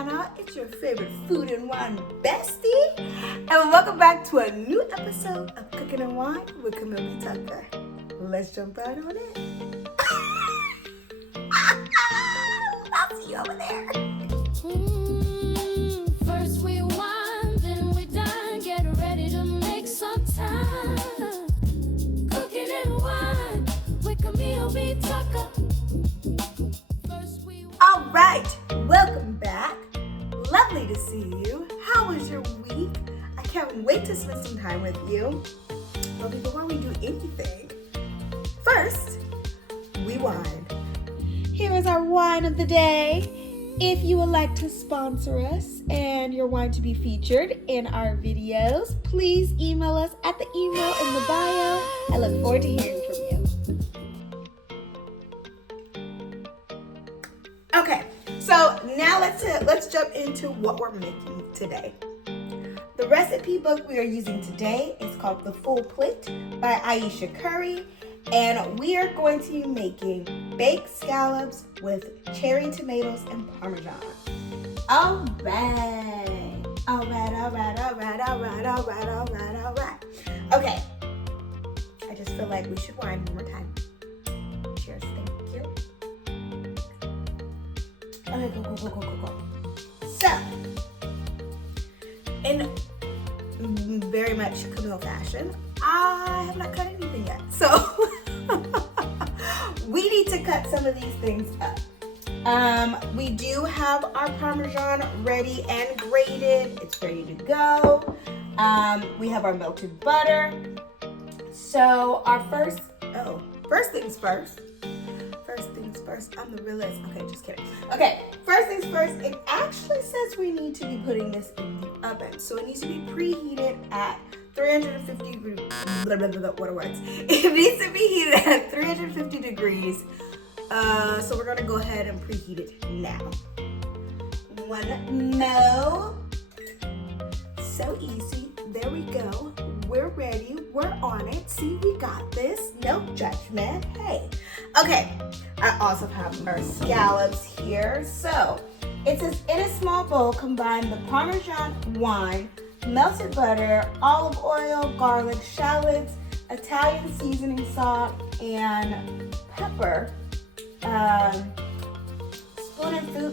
channel. It's your favorite food and wine bestie. And welcome back to a new episode of Cooking and Wine with Camil B Tucker. Let's jump right on it. I'll see you over there. First we wine, then we dine. Get ready to make some time. Cooking and Wine with Camil B Tucker. All right, welcome back. Lovely to see you. How was your week? I can't wait to spend some time with you. But before we do anything, first, we wine. Here is our wine of the day. If you would like to sponsor us and your wine to be featured in our videos, please email us at the email in the bio. I look forward to hearing from you. Okay, so now let's jump into what we're making today. The recipe book we are using today is called The Full Plate by Ayesha Curry, and we are going to be making baked scallops with cherry tomatoes and Parmesan. All right. Okay, I just feel like we should wine one more time. Cheers, thank you. Okay, go. So, in very much Camille fashion, I have not cut anything yet. So, we need to cut some of these things up. We do have our Parmesan ready and grated. It's ready to go. We have our melted butter. So, first things first. I'm the realist. Okay, just kidding. Okay, first things first, it actually says we need to be putting this in the oven. So it needs to be preheated at 350 degrees. What are words? It needs to be heated at 350 degrees. So we're gonna go ahead and preheat it now. One more. So easy. There we go. We're ready. We're on it. See, we got this. No judgment. Hey. Okay. I also have our scallops here. So, it says in a small bowl, combine the Parmesan wine, melted butter, olive oil, garlic, shallots, Italian seasoning salt, and pepper.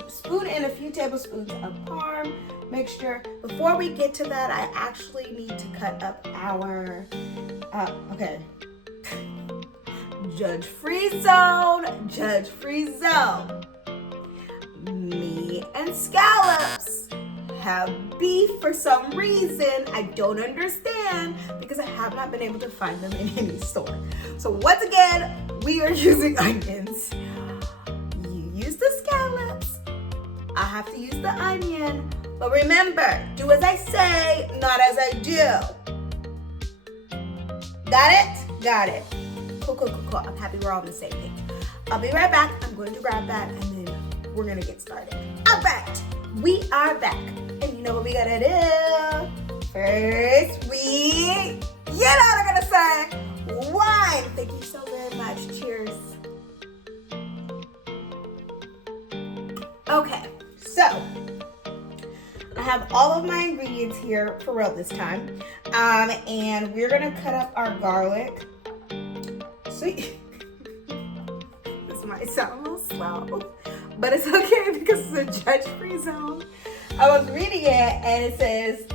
Spoon in a few tablespoons of parm mixture. Before we get to that, I actually need to cut up our, judge-free zone. Me and Scallops have beef for some reason. I don't understand because I have not been able to find them in any store. So once again, we are using onions. You use the scallops. I have to use the onion. But remember, do as I say, not as I do. Got it? Got it. Cool. I'm happy we're all on the same page. I'll be right back. I'm going to grab that and then we're going to get started. All right, we are back. And you know what we got to do? First, they're going to say wine. Thank you so very much. Cheers. Okay, so I have all of my ingredients here for real this time. And we're going to cut up our garlic. Sweet. This might sound a little slow, but it's okay because it's a judge-free zone. I was reading it and it says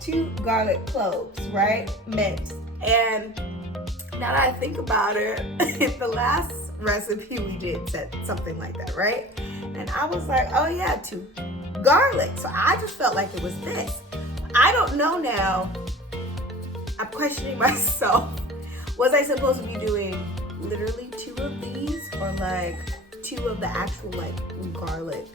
2 garlic cloves, right? Minced. And now that I think about it, the last recipe we did said something like that, right? And I was like, oh yeah, 2 garlic. So I just felt like it was this. I don't know now. I'm questioning myself. Was I supposed to be doing literally 2 of these or like 2 of the actual like garlic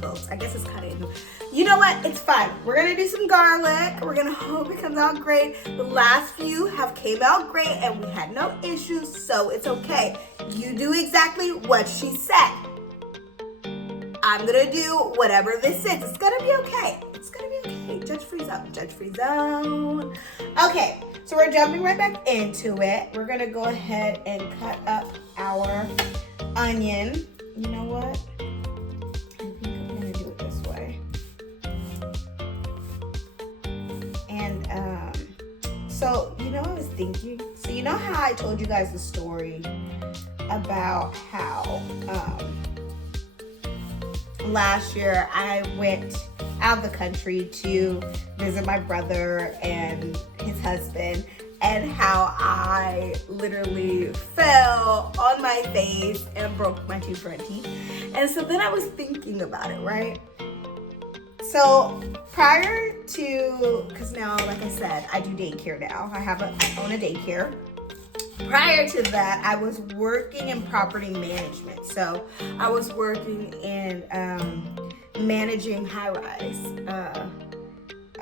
cloves? I guess it's kind of, you know what? It's fine. We're going to do some garlic. We're going to hope it comes out great. The last few came out great and we had no issues, so it's okay. You do exactly what she said. I'm going to do whatever this is. It's going to be okay. It's going to be okay. Judge-free zone. Okay. So we're jumping right back into it. We're gonna go ahead and cut up our onion. You know what? thinking. So you know how I told you guys the story about how last year I went out of the country to visit my brother and his husband, and how I literally fell on my face and broke my two front teeth. And so then I was thinking about it, right? So prior to, because now, like I said, I do daycare now. I own a daycare. Prior to that, I was working in property management. So I was working in managing a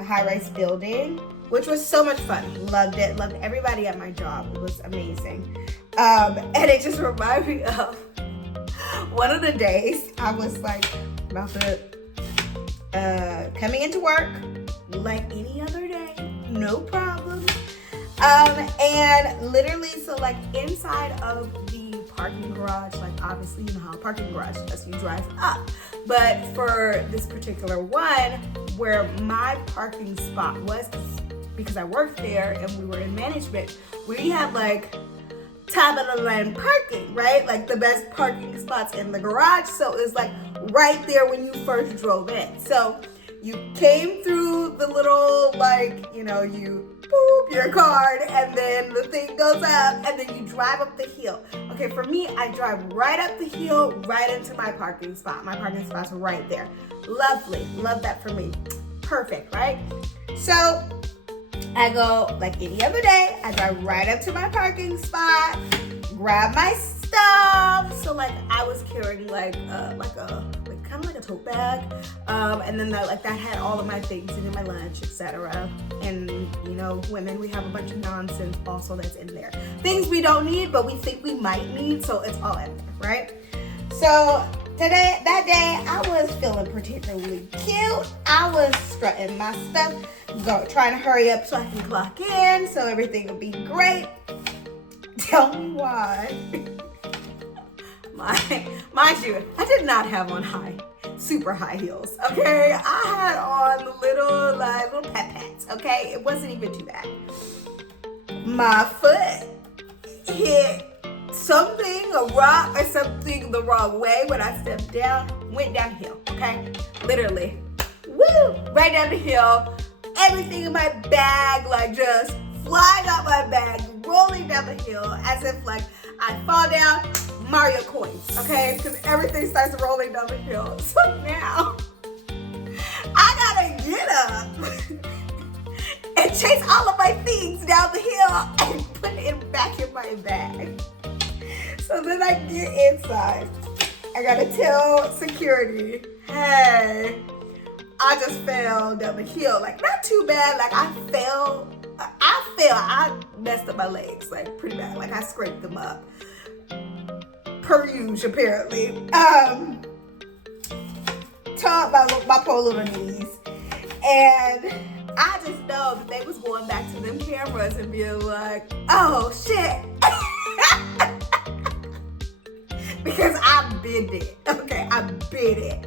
high-rise building, which was so much fun. Loved it. Loved everybody at my job. It was amazing. And it just reminded me of one of the days I was like about to coming into work like any other day, no problem. And literally, so like inside of the parking garage, like obviously you know how a parking garage does, you drive up. But for this particular one, where my parking spot was, because I worked there and we were in management, we had like top of the line parking, right? Like the best parking spots in the garage. So it was like right there when you first drove in. So you came through the little, like, you know, you boop your card and then the thing goes up and then you drive up the hill. Okay, for me, I drive right up the hill, right into my parking spot. My parking spot's right there. Lovely. Love that for me. Perfect, right? So I go like any other day. I drive right up to my parking spot, grab my stuff. So like I was carrying like kind of like a tote bag, and then that had all of my things in it, my lunch, etc. And you know, women, we have a bunch of nonsense also that's in there. Things we don't need, but we think we might need, so it's all in there, right? So that day, I was feeling particularly cute. I was strutting my stuff, trying to hurry up so I can clock in, so everything will be great. Tell me why. Mind you, I did not have on super high heels, okay? I had on little pet-pats, okay? It wasn't even too bad. My foot hit something, a rock or something the wrong way when I stepped down, went downhill, okay? Literally, woo, right down the hill. Everything in my bag, like just flying out my bag, rolling down the hill as if like I fall down, Mario coins, okay? Because everything starts rolling down the hill. So now, I gotta get up and chase all of my things down the hill and put it back in my bag. So then I get inside. I gotta tell security, hey, I just fell down the hill. Like, not too bad. Like, I messed up my legs, like, pretty bad. Like, I scraped them up. Per usual, apparently. Taught my poor little knees. And I just know that they was going back to them cameras and being like, oh, shit. Because I bid it. Okay, I bid it.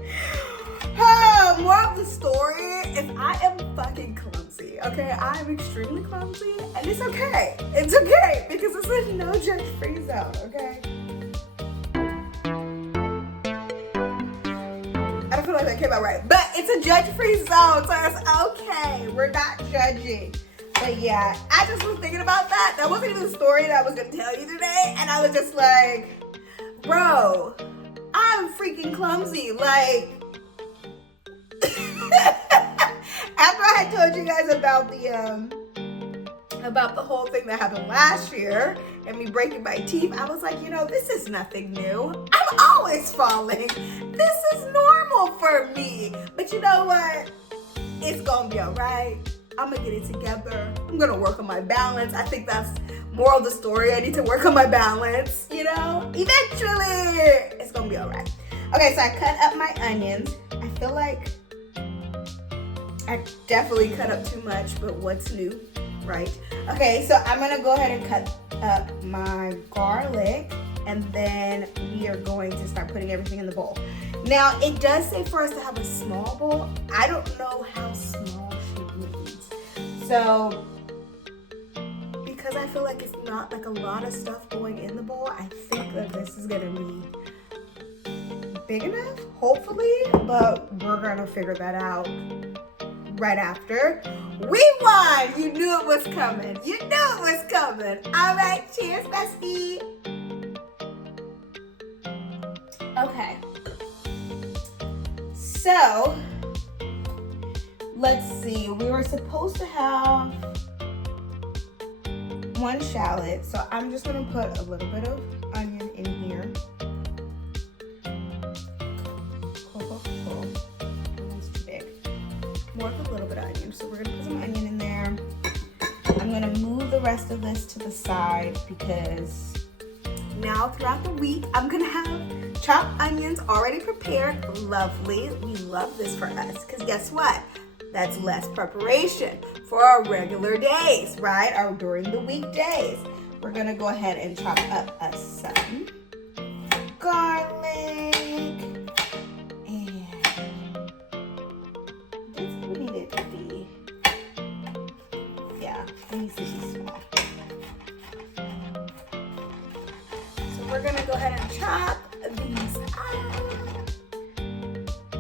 More of the story is I am fucking clumsy, okay? I am extremely clumsy, and it's okay. It's okay, because it's a no judge-free zone, okay? I don't feel like that came out right, but it's a judge-free zone, so it's okay. We're not judging. But yeah, I just was thinking about that. That wasn't even the story that I was gonna tell you today, and I was just like, bro, I'm freaking clumsy, like, after I had told you guys about the whole thing that happened last year and me breaking my teeth, I was like, you know, this is nothing new. I'm always falling. This is normal for me. But you know what? It's gonna be all right. I'm gonna get it together. I'm gonna work on my balance. I think that's more of the story. I need to work on my balance, you know? Eventually, it's gonna be all right. Okay, so I cut up my onions. I feel like I definitely cut up too much, but what's new, right? Okay, so I'm gonna go ahead and cut up my garlic, and then we are going to start putting everything in the bowl. Now, it does say for us to have a small bowl. I don't know how small she needs. So, because because I feel like it's not like a lot of stuff going in the bowl, I think that this is gonna be big enough, hopefully, but we're gonna figure that out right after. We won! You knew it was coming. You knew it was coming. All right, cheers, bestie. Okay. So, let's see. We were supposed to have 1 shallot, so I'm just gonna put a little bit of onion in here. That's too big. More of a little bit of onion. So we're gonna put some onion in there. I'm gonna move the rest of this to the side because now throughout the week I'm gonna have chopped onions already prepared. Lovely. We love this for us because guess what? That's less preparation for our regular days, right? Or during the weekdays. We're gonna go ahead and chop up some garlic. And this we need it to be, yeah, it needs to be small. So we're gonna go ahead and chop these up.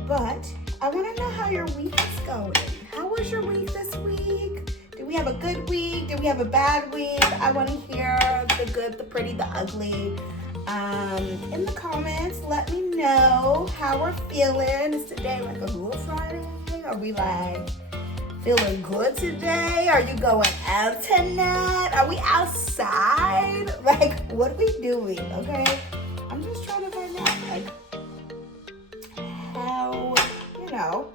But I wanna know how your week is going. How was your week this week? Did we have a good week? Did we have a bad week? I want to hear the good, the pretty, the ugly. In the comments, let me know how we're feeling. Is today like a little Friday? Are we like feeling good today? Are you going out tonight? Are we outside? Like, what are we doing? Okay, I'm just trying to find out like how, you know.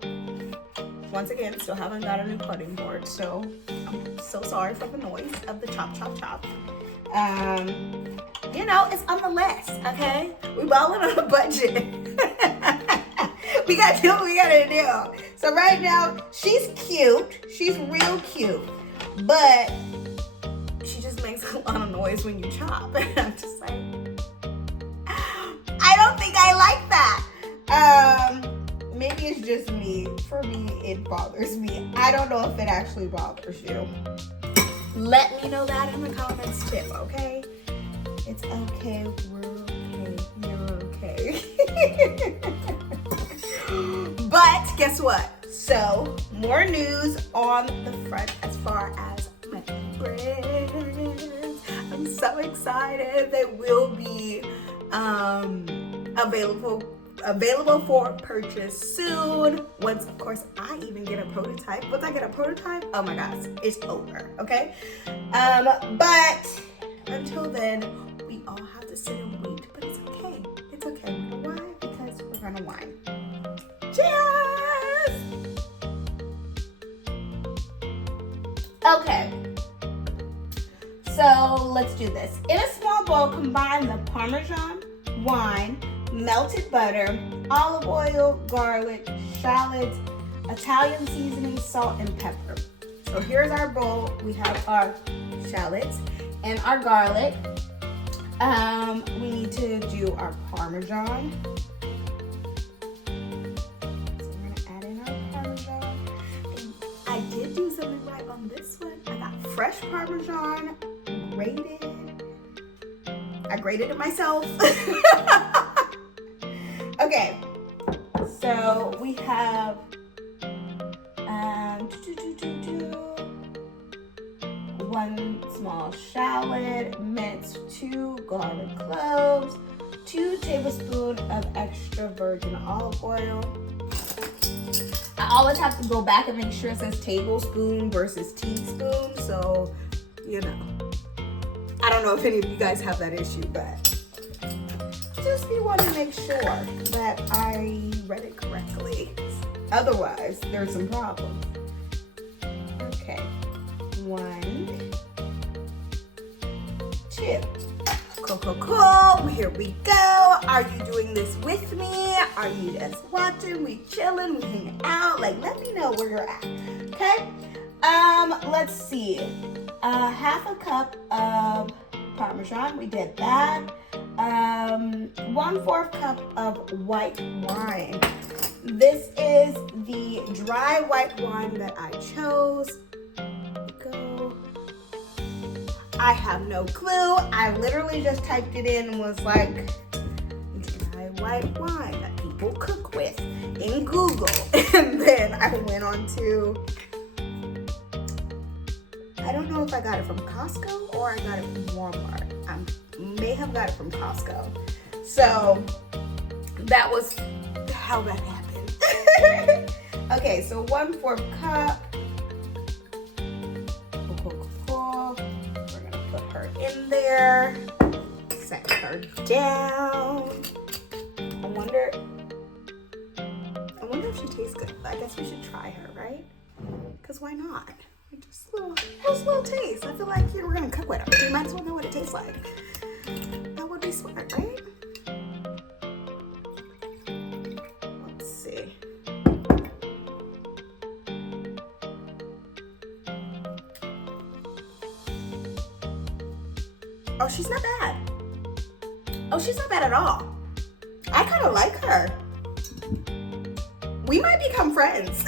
Once again, still haven't got a new cutting board, so I'm so sorry for the noise of the chop, chop, chop. You know, it's on the list, okay? We balling on a budget. We gotta do what we gotta do. So right now, she's cute. She's real cute. But she just makes a lot of noise when you chop. And I'm just like, I don't think I like that. Maybe it's just me. For me, it bothers me. I don't know if it actually bothers you. Let me know that in the comments too, okay? It's okay. We're okay. You're okay. But guess what? So, more news on the front as far as my brands. I'm so excited. They will be available for purchase soon. Once, of course, I even get a prototype. Once I get a prototype, oh my gosh, it's over, okay? But until then, we all have to sit and wait, but it's okay. It's okay. You know why? Because we're gonna wine. Cheers! Okay. So let's do this. In a small bowl, combine the Parmesan, wine, melted butter, olive oil, garlic, shallots, Italian seasoning, salt, and pepper. So here's our bowl. We have our shallots and our garlic. We need to do our Parmesan. So we're gonna add in our Parmesan. And I did do something right on this one. I got fresh Parmesan, grated. I grated it myself. Okay, so we have 1 small shallot, minced 2 garlic cloves, 2 tablespoons of extra virgin olive oil. I always have to go back and make sure it says tablespoon versus teaspoon, so, you know. I don't know if any of you guys have that issue, but just be wanting to make sure that I read it correctly. Otherwise, there's some problems. Okay. 1, 2. Cool. Here we go. Are you doing this with me? Are you just watching? We chilling? We hanging out? Like, let me know where you're at. Okay. Let's see. 1/2 cup of Parmesan. We did that. 1/4 cup of white wine. This is the dry white wine that I chose. Go. I have no clue. I literally just typed it in and was like, dry white wine that people cook with in Google. And then I went on to, I don't know if I got it from Costco or I got it from Walmart. I may have got it from Costco. So that was how that happened. Okay, so 1/4 cup. We're gonna put her in there. Set her down. I wonder if she tastes good. I guess we should try her, right? Because why not? Just a little taste. I feel like we're gonna cook with her. We might as well know what it tastes like. That would be smart, right? Let's see. Oh, she's not bad. Oh, she's not bad at all. I kind of like her. We might become friends.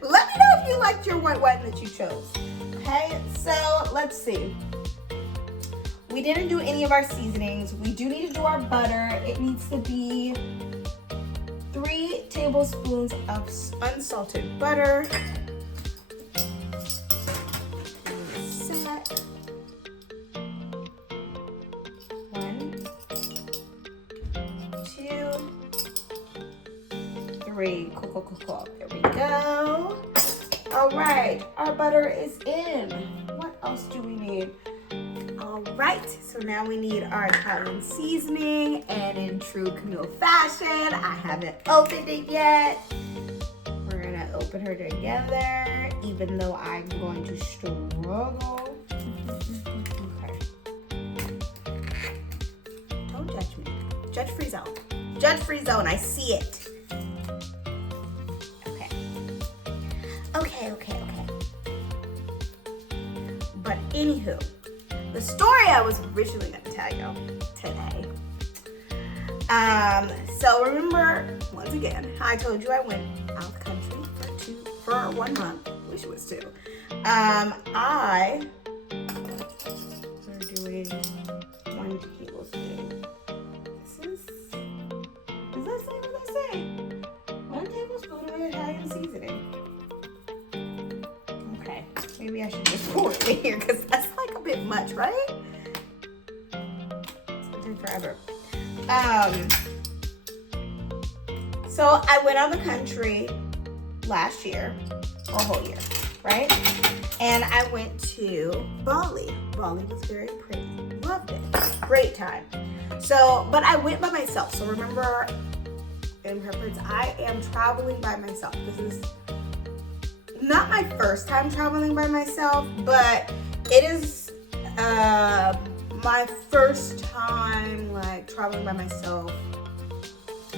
Let me know if you liked your white wine that you chose. Okay, so let's see. We didn't do any of our seasonings. We do need to do our butter. It needs to be 3 tablespoons of unsalted butter. Set. 1, 2, 3. Cool. There we go. All right, our butter is in. What else do we need? All right, so now we need our Italian seasoning, and in true Camil fashion, I haven't opened it yet. We're gonna open her together, even though I'm going to struggle. Okay. Don't judge me. Judge-free zone. Judge-free zone, I see it. Okay. But anywho, the story I was originally going to tell you today. So remember, once again, I told you I went out of the country for 1 month. Wish it was 2. We're doing 1 tablespoon. Does that say what I say? 1 tablespoon of Italian seasoning. Maybe I should just pour it in here because that's like a bit much, right? It's gonna take forever. So I went out of the country last year, or a whole year, right? And I went to Bali. Bali was very pretty. Loved it. Great time. So, but I went by myself. So remember, in preference, I am traveling by myself. This is not my first time traveling by myself, but it is my first time like traveling by myself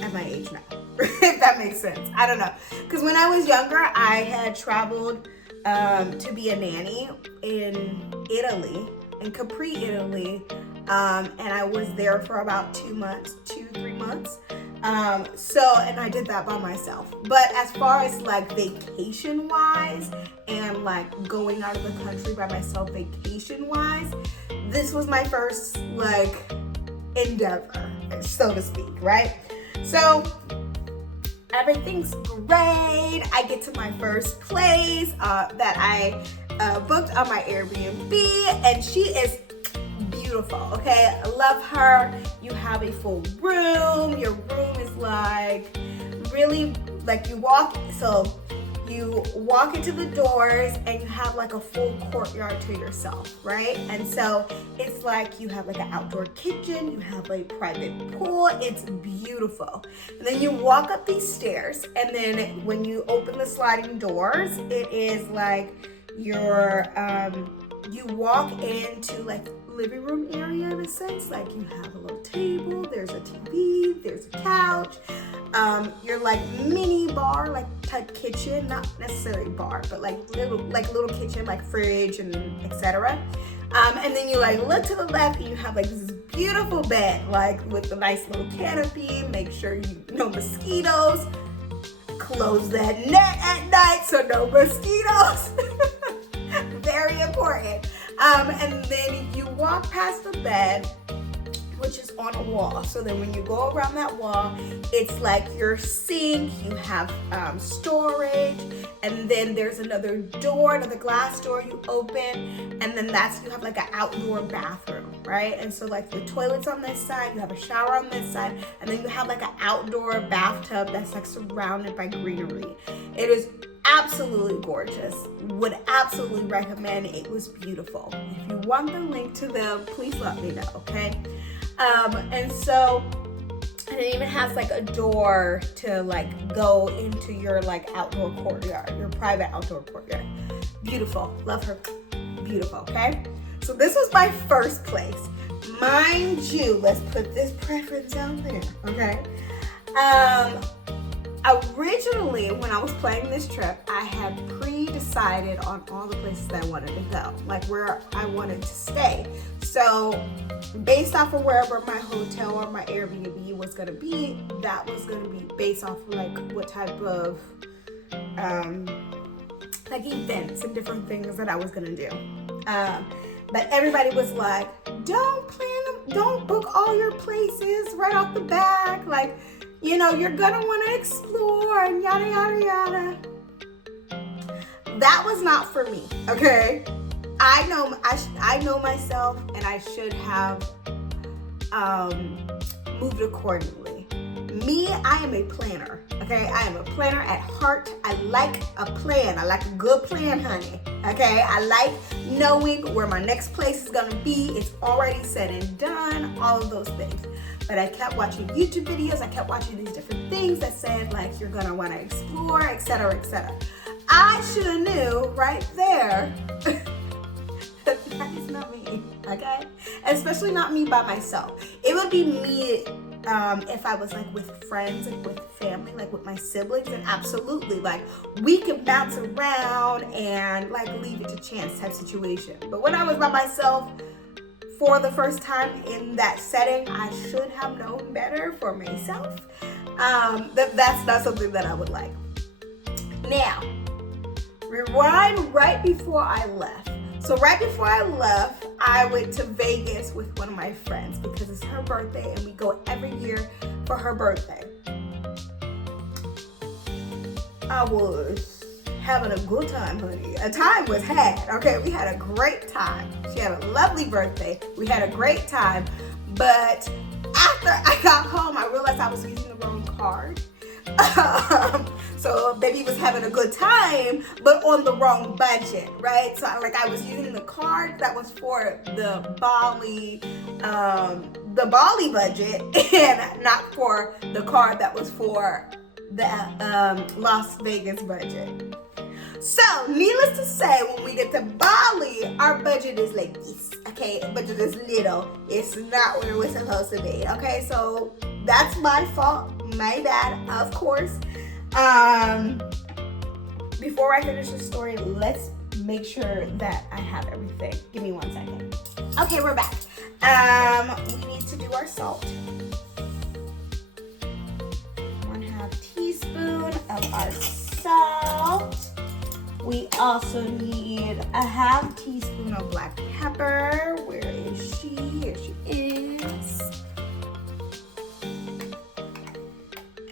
at my age now, if that makes sense. I don't know, because when I was younger, I had traveled to be a nanny in Italy, in Capri, Italy, and I was there for about 2 months, 2-3 months. And I did that by myself. But as far as like vacation wise and like going out of the country by myself vacation wise, this was my first like endeavor, so to speak, right? So everything's great. I get to my first place that I booked on my Airbnb, and she is beautiful. Okay, I love her. You have a full room. Your room is like really like you walk into the doors and you have like a full courtyard to yourself, right? And so it's like you have like an outdoor kitchen, you have a private pool. It's beautiful. And then you walk up these stairs, and then when you open the sliding doors, it is like you walk into like living room area in a sense. Like you have a little table, there's a TV, there's a couch, your like mini bar like type kitchen, not necessarily bar, but like little kitchen, like fridge and etc. And then you like look to the left and you have like this beautiful bed, like with a nice little canopy. Make sure you no mosquitoes. Close that net at night so no mosquitoes. very important. And then you walk past the bed, which is on a wall. So then when you go around that wall, it's like your sink, you have storage, and then there's another door, another glass door you open, and then you have like an outdoor bathroom, right? And so like the toilet's on this side, you have a shower on this side, and then you have like an outdoor bathtub that's like surrounded by greenery. It is absolutely gorgeous. Would absolutely recommend. It was beautiful. If you want the link to them, please let me know, okay? And it even has like a door to like go into your like outdoor courtyard, your private outdoor courtyard. Beautiful. Love her. Beautiful, okay? So this was my first place. Mind you, let's put this preference out there, okay? Originally, when I was planning this trip, I had pre-decided on all the places that I wanted to go, like where I wanted to stay. So based off of wherever my hotel or my Airbnb was going to be, that was going to be based off of like what type of like events and different things that I was going to do. But everybody was like, don't book all your places right off the bat. Like, you know, you're gonna want to explore and yada, yada, yada. That was not for me, okay? I know myself, and I should have moved accordingly. Me, I am a planner, okay? I am a planner at heart. I like a plan. I like a good plan, honey, okay? I like knowing where my next place is gonna be. It's already said and done, all of those things. But I kept watching YouTube videos. I kept watching these different things that said like you're gonna wanna explore, etc., etc. I should have knew right there that is not me, okay? Especially not me by myself. It would be me if I was like with friends and with family, like with my siblings, and absolutely, like we can bounce around and like leave it to chance type situation. But when I was by myself, for the first time in that setting, I should have known better for myself. That's not something that I would like. Now, rewind right before I left. So right before I left, I went to Vegas with one of my friends because it's her birthday and we go every year for her birthday. I was having a good time, honey. A time was had, okay? We had a great time. She had a lovely birthday. We had a great time. But after I got home, I realized I was using the wrong card. So baby was having a good time, but on the wrong budget, right? So I was using the card that was for the Bali budget and not for the card that was for the Las Vegas budget. So, needless to say, when we get to Bali, our budget is like this, okay? Budget is little. It's not where we're supposed to be, okay? So, that's my fault, my bad, of course. Before I finish the story, let's make sure that I have everything. Give me 1 second. Okay, we're back. We need to do our salt. 1/2 teaspoon of our salt. We also need 1/2 teaspoon of black pepper. Where is she? Here she is.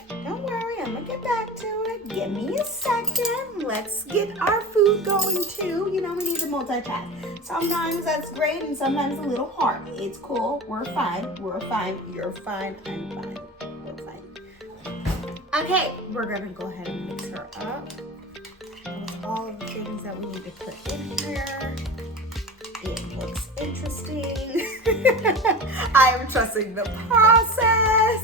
Don't worry, I'm gonna get back to it. Give me a second. Let's get our food going too. You know, we need to multitask. Sometimes that's great and sometimes a little hard. It's cool. We're fine. We're fine. You're fine. I'm fine. We're fine. Okay, we're gonna go ahead and mix her up. All of the things that we need to put in here. It looks interesting. I am trusting the process.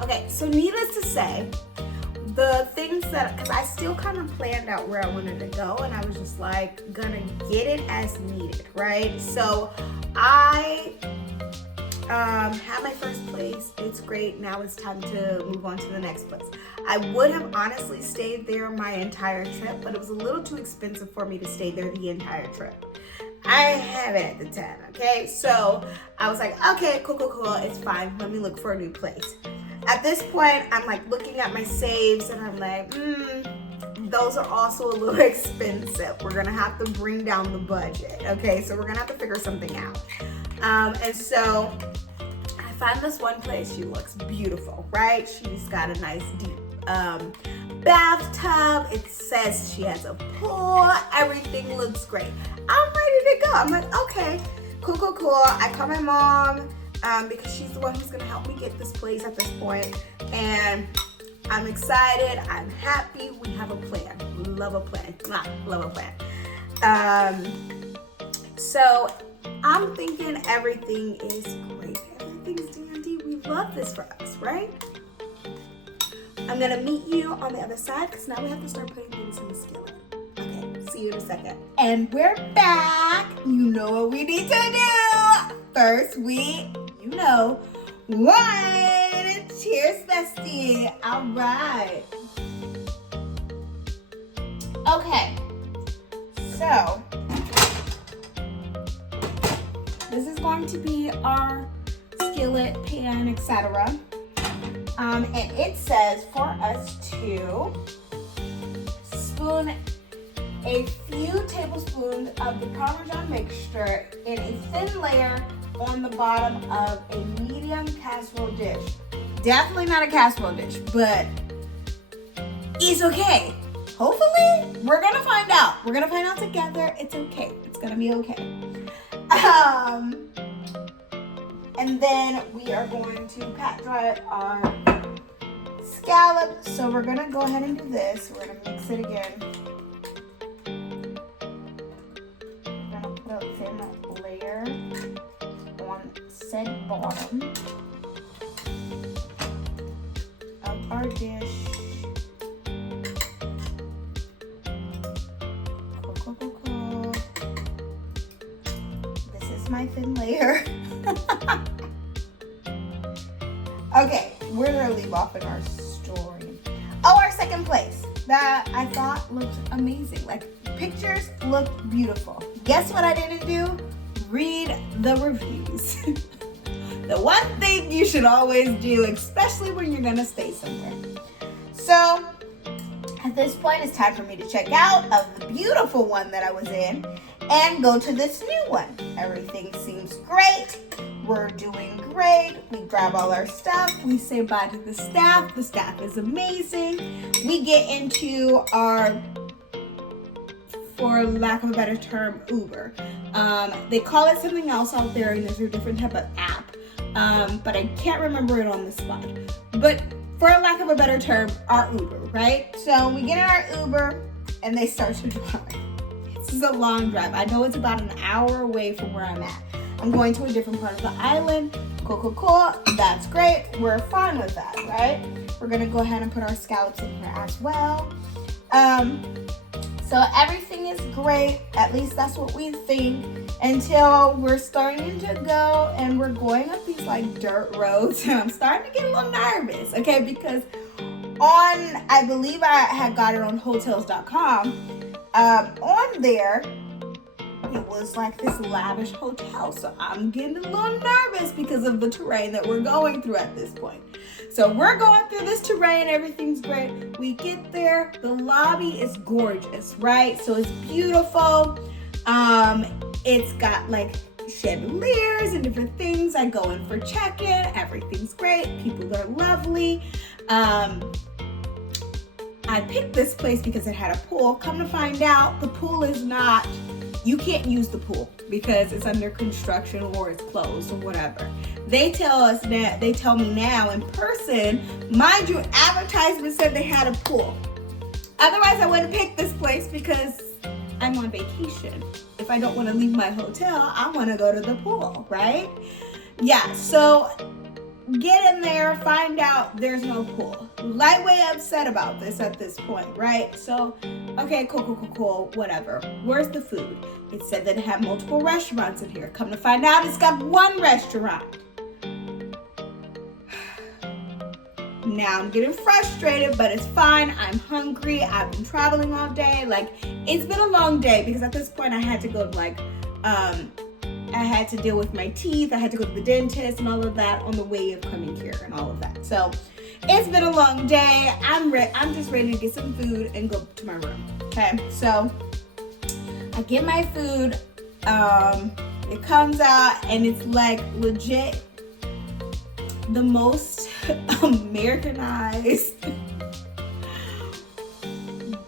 Okay, so needless to say, the things that, because I still kind of planned out where I wanted to go and I was just like gonna get it as needed, right? So I have my first place. It's great. Now it's time to move on to the next place. I would have honestly stayed there my entire trip, but it was a little too expensive for me to stay there the entire trip. I have it at the time, okay? So I was like, okay, cool, it's fine. Let me look for a new place. At this point, I'm like looking at my saves and I'm like, those are also a little expensive. We're gonna have to bring down the budget, okay? So we're gonna have to figure something out. And so I find this one place. She looks beautiful, right? She's got a nice deep bathtub. It says she has a pool. Everything looks great. I'm ready to go. I'm like, okay, cool. I call my mom because she's the one who's gonna help me get this place at this point. And I'm excited. I'm happy. We have a plan. Love a plan. Love a plan. So I'm thinking everything is great. Everything's dandy. We love this for us, right? I'm gonna meet you on the other side because now we have to start putting things in the skillet. Okay, see you in a second. And we're back. You know what we need to do. First, wine. Cheers, bestie. All right. Okay. So, this is going to be our skillet, pan, etc. And it says for us to spoon a few tablespoons of the Parmesan mixture in a thin layer on the bottom of a medium casserole dish. Definitely not a casserole dish, but it's okay. Hopefully, we're gonna find out. We're gonna find out together. It's okay. It's gonna be okay. And then we are going to pat dry our scallops. So we're gonna go ahead and do this. We're gonna mix it again. We're gonna put a thin layer on said bottom of our dish. Cool. This is my thin layer. Okay, we're gonna leave off in our story. Oh, our second place that I thought looked amazing. Like, pictures looked beautiful. Guess what I didn't do? Read the reviews. The one thing you should always do, especially when you're gonna stay somewhere. So, at this point, it's time for me to check out of the beautiful one that I was in and go to this new one. Everything seems great. We're doing great. We grab all our stuff. We say bye to the staff. The staff is amazing. We get into our, for lack of a better term, Uber. They call it something else out there, and there's a different type of app. But I can't remember it on the spot. But for lack of a better term, our Uber, right? So we get in our Uber, and they start to drive. This is a long drive. I know it's about an hour away from where I'm at. I'm going to a different part of the island. Cool. That's great. We're fine with that, right? We're gonna go ahead and put our scallops in here as well. So everything is great. At least that's what we think, until we're starting to go and we're going up these like dirt roads, and I'm starting to get a little nervous, okay? Because I believe I had got it on hotels.com. On there, it was like this lavish hotel. So I'm getting a little nervous because of the terrain that we're going through at this point. So we're going through this terrain. Everything's great. We get there. The lobby is gorgeous, right? So it's beautiful. It's got like chandeliers and different things. I go in for check-in. Everything's great. People are lovely. I picked this place because it had a pool. Come to find out, the pool is not, you can't use the pool because it's under construction or it's closed or whatever. They tell me now in person, mind you, advertisement said they had a pool. Otherwise, I wouldn't pick this place because I'm on vacation. If I don't want to leave my hotel, I want to go to the pool, right? Yeah, so get in there, find out there's no pool. Lightweight upset about this at this point, right? So, okay, cool, whatever. Where's the food? It said that it had multiple restaurants in here. Come to find out, it's got one restaurant. Now I'm getting frustrated, but it's fine. I'm hungry. I've been traveling all day. Like, it's been a long day because at this point I had to go like, I had to deal with my teeth. I had to go to the dentist and all of that on the way of coming here and all of that. So it's been a long day. I'm just ready to get some food and go to my room. Okay, so I get my food. It comes out and it's like legit the most Americanized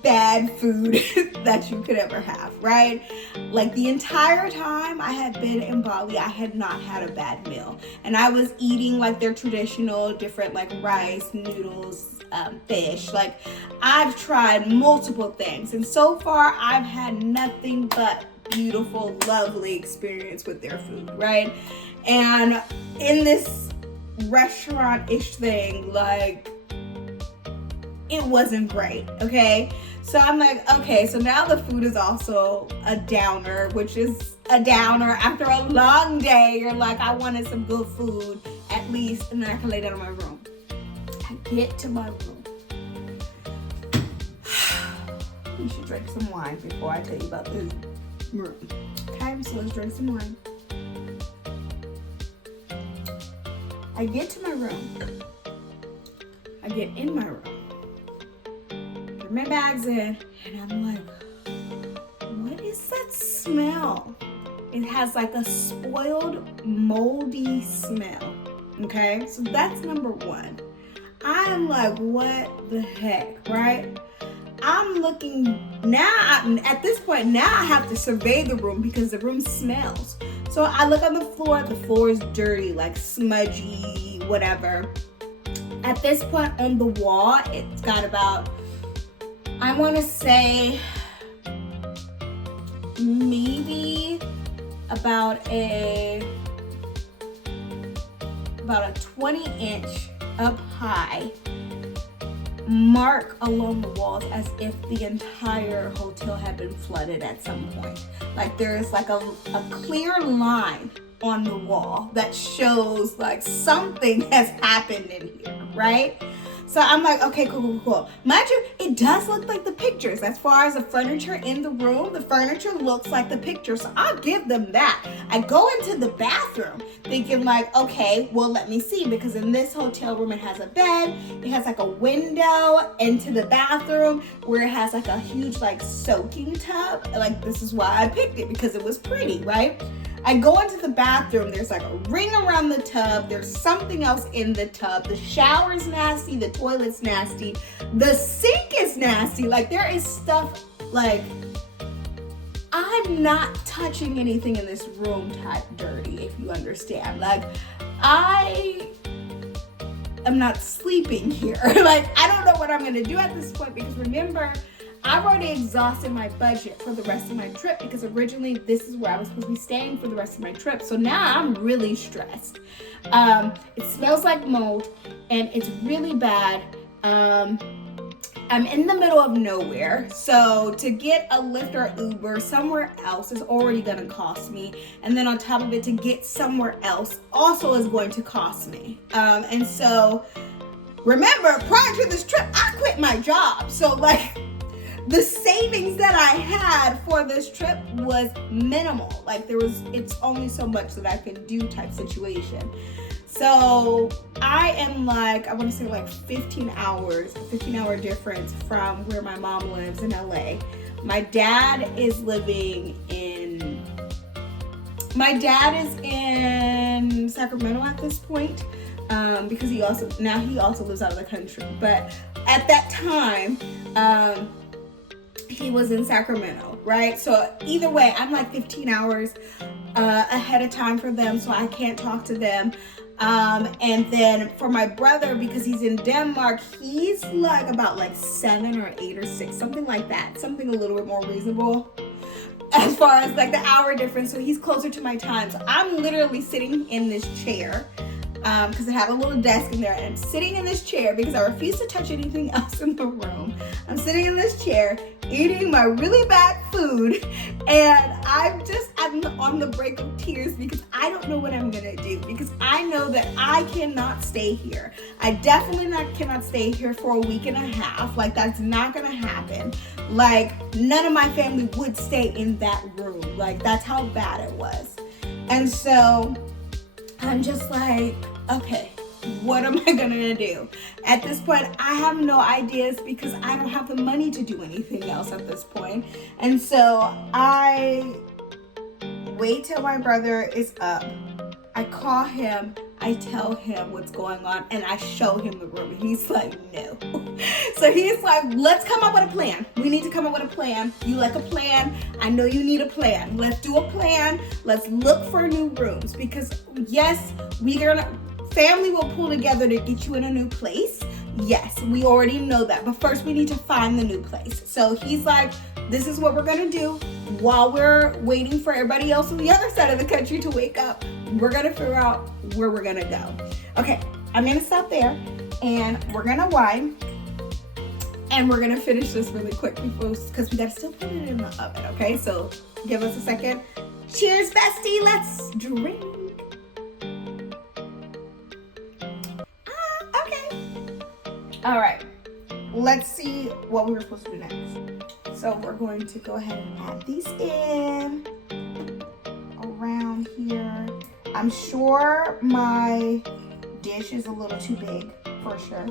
bad food that you could ever have, right? Like the entire time I had been in Bali, I had not had a bad meal. And I was eating like their traditional different like rice, noodles, fish. Like I've tried multiple things. And so far I've had nothing but beautiful, lovely experience with their food, right? And in this restaurant-ish thing, like it wasn't great, okay? So I'm like, okay, so now the food is also a downer, which is a downer after a long day. You're like, I wanted some good food at least, and then I can lay down in my room. I get to my room. You should drink some wine before I tell you about this room. Okay, so let's drink some wine. I get to my room. I get in my room. Put my bags in, and I'm like, what is that smell? It has like a spoiled, moldy smell. Okay, so that's number one. I am like, what the heck, right? I'm looking now. At this point, now I have to survey the room because the room smells. So I look on the floor. The floor is dirty, like smudgy, whatever. At this point on the wall, it's got about, I want to say, maybe about a 20-inch up high mark along the walls as if the entire hotel had been flooded at some point. Like there's like a clear line on the wall that shows like something has happened in here, right? So I'm like, okay, cool. Mind you, it does look like the pictures. As far as the furniture in the room, the furniture looks like the picture. So I'll give them that. I go into the bathroom thinking like, okay, well, let me see. Because in this hotel room, it has a bed. It has like a window into the bathroom where it has like a huge like soaking tub. Like this is why I picked it, because it was pretty, right? I go into the bathroom, there's like a ring around the tub, there's something else in the tub, the shower's nasty, the toilet's nasty, the sink is nasty, like there is stuff, like, I'm not touching anything in this room type dirty, if you understand. Like, I am not sleeping here. Like, I don't know what I'm gonna do at this point, because remember, I've already exhausted my budget for the rest of my trip, because originally this is where I was supposed to be staying for the rest of my trip. So now I'm really stressed. It smells like mold and it's really bad. I'm in the middle of nowhere. So to get a Lyft or Uber somewhere else is already gonna cost me. And then on top of it, to get somewhere else also is going to cost me. And so remember, prior to this trip, I quit my job. So like, the savings that I had for this trip was minimal. Like it's only so much that I could do type situation. So I am like, I want to say like 15 hour difference from where my mom lives in LA. My dad is in Sacramento at this point, because he also lives out of the country. But at that time, he was in Sacramento, right? So either way, I'm like 15 hours ahead of time for them, so I can't talk to them. And then for my brother, because he's in Denmark, he's like about like 7 or 8 or 6, something like that, something a little bit more reasonable as far as like the hour difference. So he's closer to my time. So I'm literally sitting in this chair because it had a little desk in there, and I'm sitting in this chair because I refuse to touch anything else in the room. I'm sitting in this chair eating my really bad food, and I'm on the brink of tears because I don't know what I'm gonna do, because I know that I cannot stay here. I definitely cannot stay here for a week and a half. Like, that's not gonna happen. Like, none of my family would stay in that room. Like, that's how bad it was. And so I'm just like, okay, what am I gonna do? At this point, I have no ideas because I don't have the money to do anything else at this point. And so I wait till my brother is up. I call him, I tell him what's going on, and I show him the room. He's like, no. So he's like, let's come up with a plan. We need to come up with a plan. You like a plan? I know you need a plan. Let's do a plan. Let's look for new rooms, because yes, family will pull together to get you in a new place. Yes, we already know that. But first we need to find the new place. So he's like, this is what we're gonna do while we're waiting for everybody else on the other side of the country to wake up. We're gonna figure out where we're gonna go. Okay, I'm gonna stop there, and we're gonna wine, and we're gonna finish this really quick because we gotta still put it in the oven, okay? So give us a second. Cheers, bestie, let's drink. Okay. All right, let's see what we were supposed to do next. So we're going to go ahead and add these in around here. I'm sure my dish is a little too big, for sure.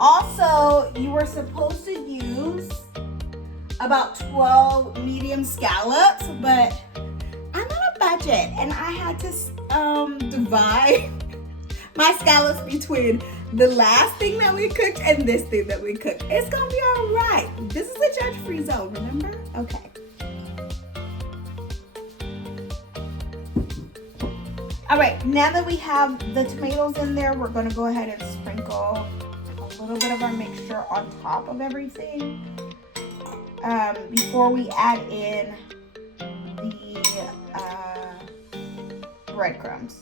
Also, you were supposed to use about 12 medium scallops, but I'm on a budget, and I had to divide my scallops between the last thing that we cooked and this thing that we cooked. It's gonna be all right. This is a judge-free zone, remember? Okay. All right, now that we have the tomatoes in there, we're gonna go ahead and sprinkle a little bit of our mixture on top of everything before we add in the breadcrumbs.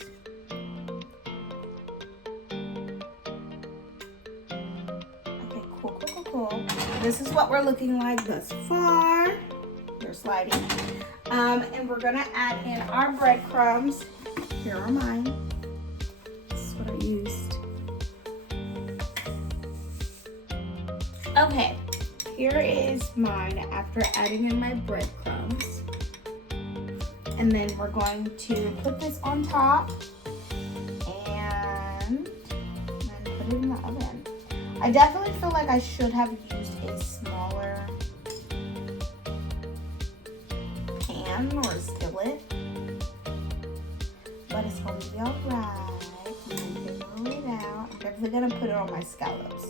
Cool. This is what we're looking like thus far. They're sliding. And we're gonna add in our breadcrumbs. Here are mine. This is what I used. Okay, here is mine after adding in my breadcrumbs. And then we're going to put this on top and then put it in the oven. I definitely feel like I should have used a smaller pan or skillet, but it's gonna be all right. We can figure it out. I'm definitely gonna put it on my scallops.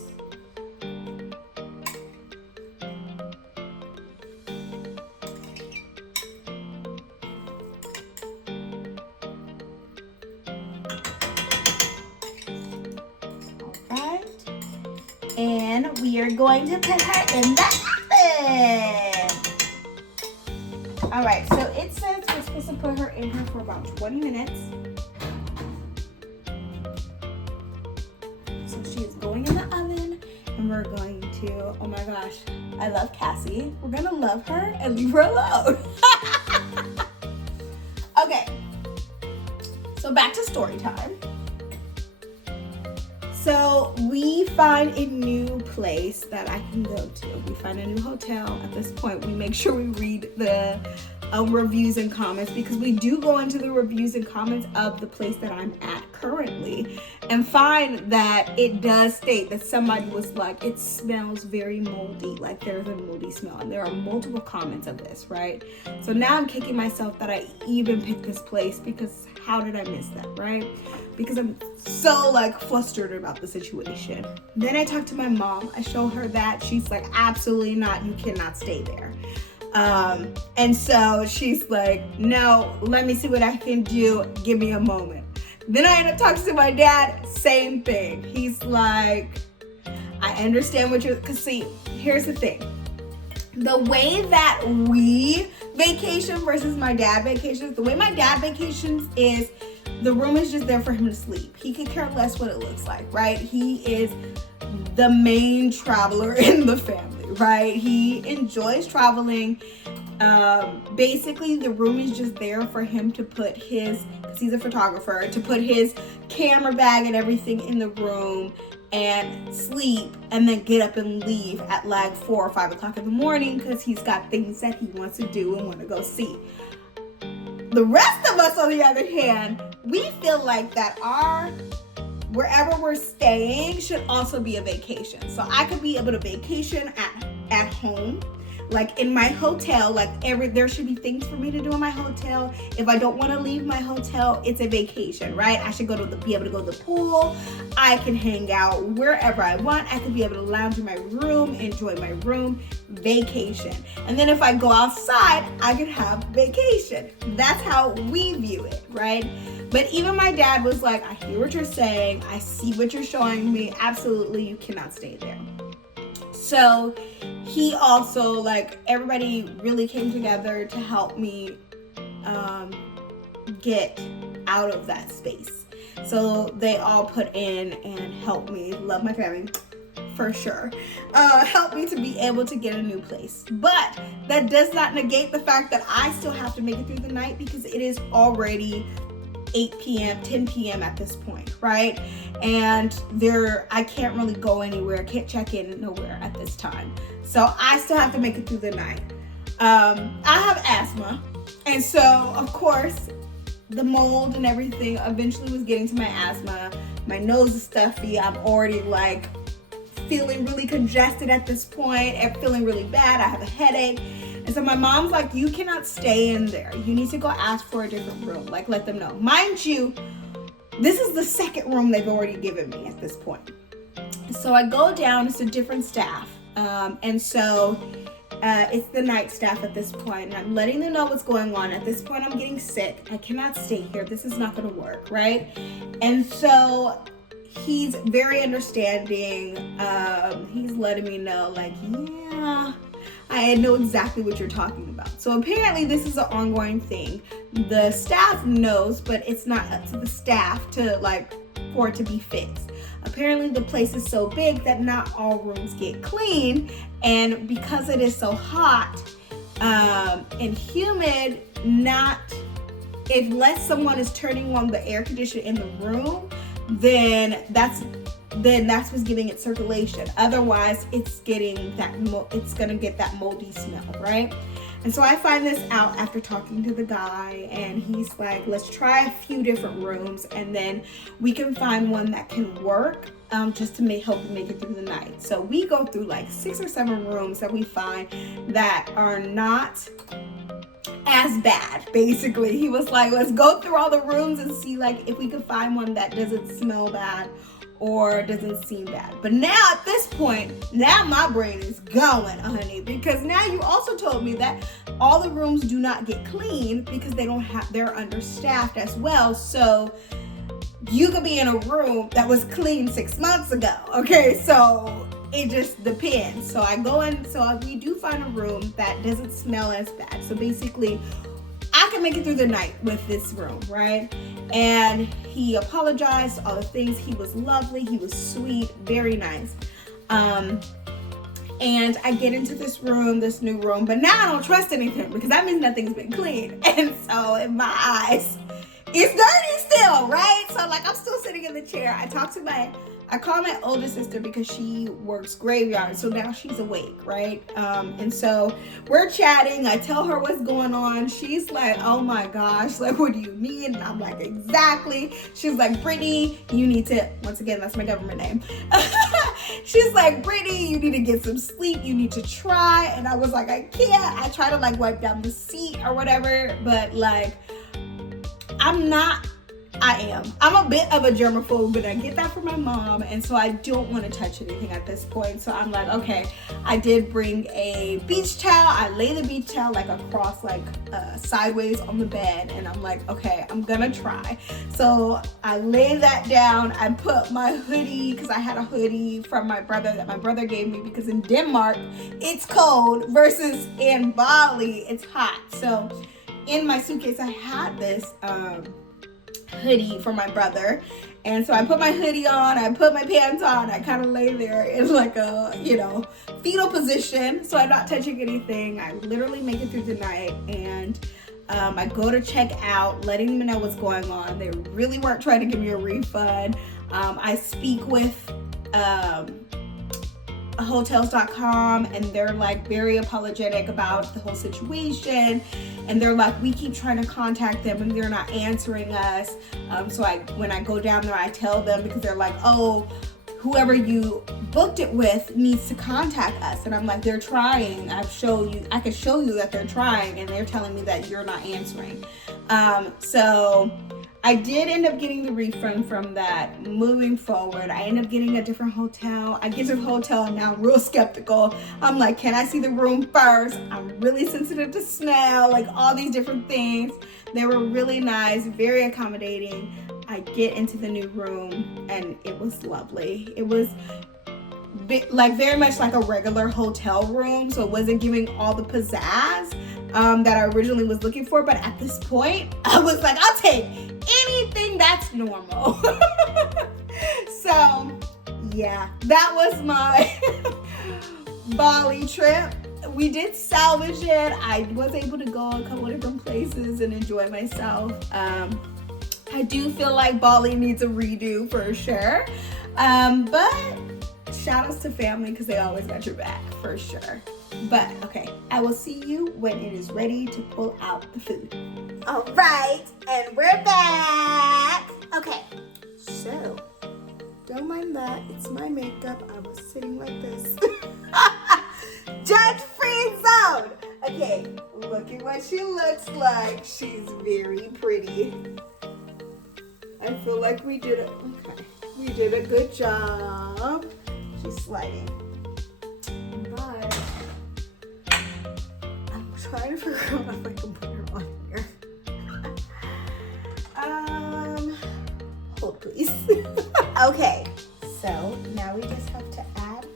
And we are going to put her in the oven. All right, so it says we're supposed to put her in here for about 20 minutes. So she is going in the oven, and we're going to, oh my gosh, I love Cassie. We're gonna love her and leave her alone. Okay, so back to story time. So we find a new place that I can go to. We find a new hotel. At this point, we make sure we read the reviews and comments, because we do go into the reviews and comments of the place that I'm at currently and find that it does state that somebody was like, it smells very moldy, like there's a moldy smell. And there are multiple comments of this, right? So now I'm kicking myself that I even picked this place, because how did I miss that, right? Because I'm so like flustered about the situation. Then I talked to my mom. I show her that. She's like, absolutely not. You cannot stay there. And so she's like, no, let me see what I can do. Give me a moment. Then I end up talking to my dad. Same thing. He's like, I understand what you're, because see, here's the thing. The way that we vacation versus my dad vacations, the way my dad vacations is the room is just there for him to sleep. He could care less what it looks like, right? He is the main traveler in the family, right? He enjoys traveling. Basically the room is just there for him to put his, because he's a photographer, to put his camera bag and everything in the room and sleep, and then get up and leave at like 4 or 5 o'clock in the morning because he's got things that he wants to do and want to go see. The rest of us, on the other hand, we feel like that our wherever we're staying should also be a vacation. So I could be able to vacation at home, like in my hotel, like there should be things for me to do in my hotel. If I don't want to leave my hotel, it's a vacation, right? I should be able to go to the pool. I can hang out wherever I want. I could be able to lounge in my room, enjoy my room, vacation. And then if I go outside, I could have vacation. That's how we view it, right? But even my dad was like, I hear what you're saying. I see what you're showing me. Absolutely, you cannot stay there. So he also, like, everybody really came together to help me get out of that space. So they all put in and helped me. Love my family, for sure. Helped me to be able to get a new place. But that does not negate the fact that I still have to make it through the night because it is already 8 p.m., 10 p.m. at this point, right? And I can't really go anywhere. I can't check in nowhere at this time. So I still have to make it through the night. I have asthma. And so, of course, the mold and everything eventually was getting to my asthma. My nose is stuffy. I'm already like feeling really congested at this point and feeling really bad. I have a headache. And so my mom's like, you cannot stay in there. You need to go ask for a different room. Like, let them know. Mind you, this is the second room they've already given me at this point. So I go down, it's a different staff. And so it's the night staff at this point. And I'm letting them know what's going on. At this point, I'm getting sick. I cannot stay here. This is not going to work, right? And so he's very understanding. He's letting me know, like, yeah, I know exactly what you're talking about. So apparently this is an ongoing thing. The staff knows, but it's not up to the staff for it to be fixed. Apparently the place is so big that not all rooms get clean. And because it is so hot and humid, unless someone is turning on the air conditioner in the room, then that's what's giving it circulation. Otherwise, it's gonna get that moldy smell, right? And so I find this out after talking to the guy, and he's like, let's try a few different rooms, and then we can find one that can work, just to help make it through the night. So we go through like 6 or 7 rooms that we find that are not as bad. Basically, he was like, let's go through all the rooms and see like if we can find one that doesn't smell bad or doesn't seem bad. But now at this point, now my brain is going, honey, because now you also told me that all the rooms do not get clean because they're understaffed as well. So you could be in a room that was clean 6 months ago. Okay, so it just depends. So I go in, so we do find a room that doesn't smell as bad. So basically, I can make it through the night with this room, right? And he apologized, all the things. He was lovely. He was sweet, very nice. And I get into this new room, but now I don't trust anything because that means nothing's been clean. And so in my eyes, it's dirty still, right? So like I'm still sitting in the chair. I call my older sister because she works graveyard, so now she's awake, right? And so we're chatting. I tell her what's going on. She's like, oh my gosh, like, what do you mean? And I'm like, exactly. She's like, Brittany, you need to, once again, that's my government name. She's like, Brittany, you need to get some sleep. You need to try. And I was like, I can't. I try to like wipe down the seat or whatever, but like, I'm a bit of a germaphobe, but I get that from my mom, and so I don't want to touch anything at this point. So I'm like, okay, I did bring a beach towel. I lay the beach towel like across, sideways on the bed, and I'm like, okay, I'm gonna try. So I lay that down. I put my hoodie, because I had a hoodie from my brother that my brother gave me, because in Denmark it's cold versus in Bali it's hot. So in my suitcase I had this hoodie for my brother. And so I put my hoodie on, I put my pants on, I kind of lay there in like a, you know, fetal position. So I'm not touching anything. I literally make it through the night, and I go to check out, letting them know what's going on. They really weren't trying to give me a refund. I speak with hotels.com, and they're like very apologetic about the whole situation, and they're like, we keep trying to contact them and they're not answering us. So when I go down there, I tell them, because they're like, oh, whoever you booked it with needs to contact us. And I'm like, they're trying. I can show you that they're trying, and they're telling me that you're not answering. So I did end up getting the refund from that. Moving forward, I end up getting a different hotel. I get to the hotel, and now I'm real skeptical. I'm like, can I see the room first? I'm really sensitive to smell, like all these different things. They were really nice, very accommodating. I get into the new room, and it was lovely. It was like very much like a regular hotel room, so it wasn't giving all the pizzazz that I originally was looking for. But at this point, I was like, I'll take anything that's normal. So yeah, that was my Bali trip. We did salvage it. I was able to go a couple different places and enjoy myself. I do feel like Bali needs a redo for sure. But shout outs to family, because they always got your back for sure. But okay, I will see you when it is ready to pull out the food. All right, and we're back. Okay, so don't mind that. It's my makeup. I was sitting like this. Judge-free zone. Okay, look at what she looks like. She's very pretty. I feel like we did a good job. She's sliding. But I'm trying to figure out if I can put her on here. Hold please. Okay, so now we just have to add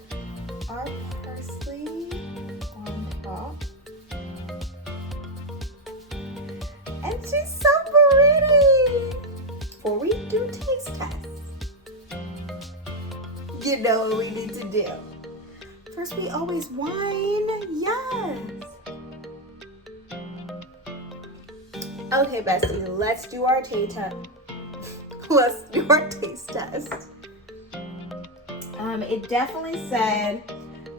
our parsley on top. And she's so pretty. Before we do taste tests, you know what we need to do. First, we always wine. Yes. Okay, bestie, let's do our taste test. Let's do our taste test. It definitely said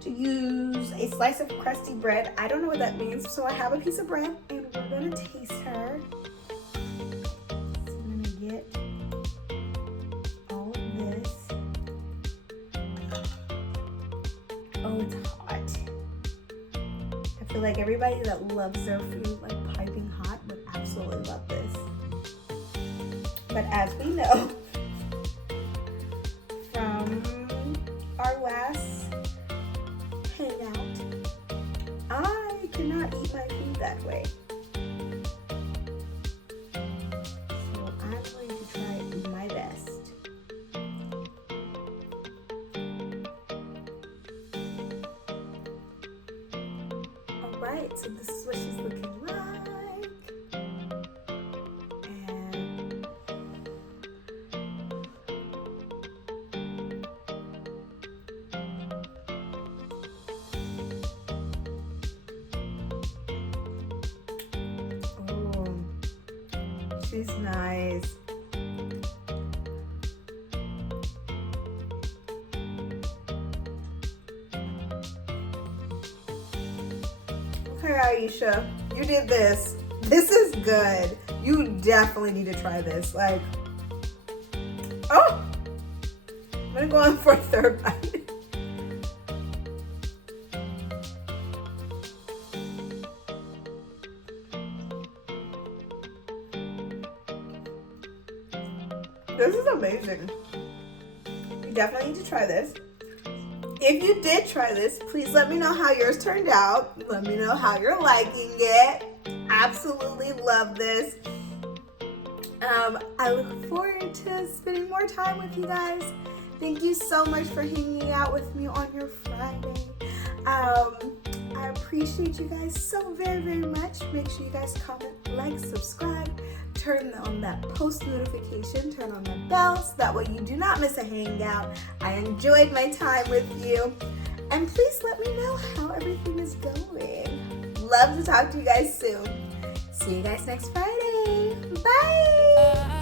to use a slice of crusty bread. I don't know what that means, so I have a piece of bread, and we're gonna taste her. So I'm gonna get all of this. Oh, it's hot. I feel like everybody that loves their food like piping hot would absolutely love this. But as we know from our last hangout, I cannot eat my food that way. So I'm going to try my best. Alright, so this is what she's looking like. She's nice. Okay, Ayesha, you did this. This is good. You definitely need to try this. Like, oh, I'm gonna go in for a third bite. This is amazing. You definitely need to try this. If you did try this, please let me know how yours turned out. Let me know how you're liking it. Absolutely love this. I look forward to spending more time with you guys. Thank you so much for hanging out with me on your Friday. I appreciate you guys so very, very much. Make sure you guys comment, like, subscribe, turn on that post notification, turn on the bell so that way you do not miss a hangout. I enjoyed my time with you. And please let me know how everything is going. Love to talk to you guys soon. See you guys next Friday. Bye.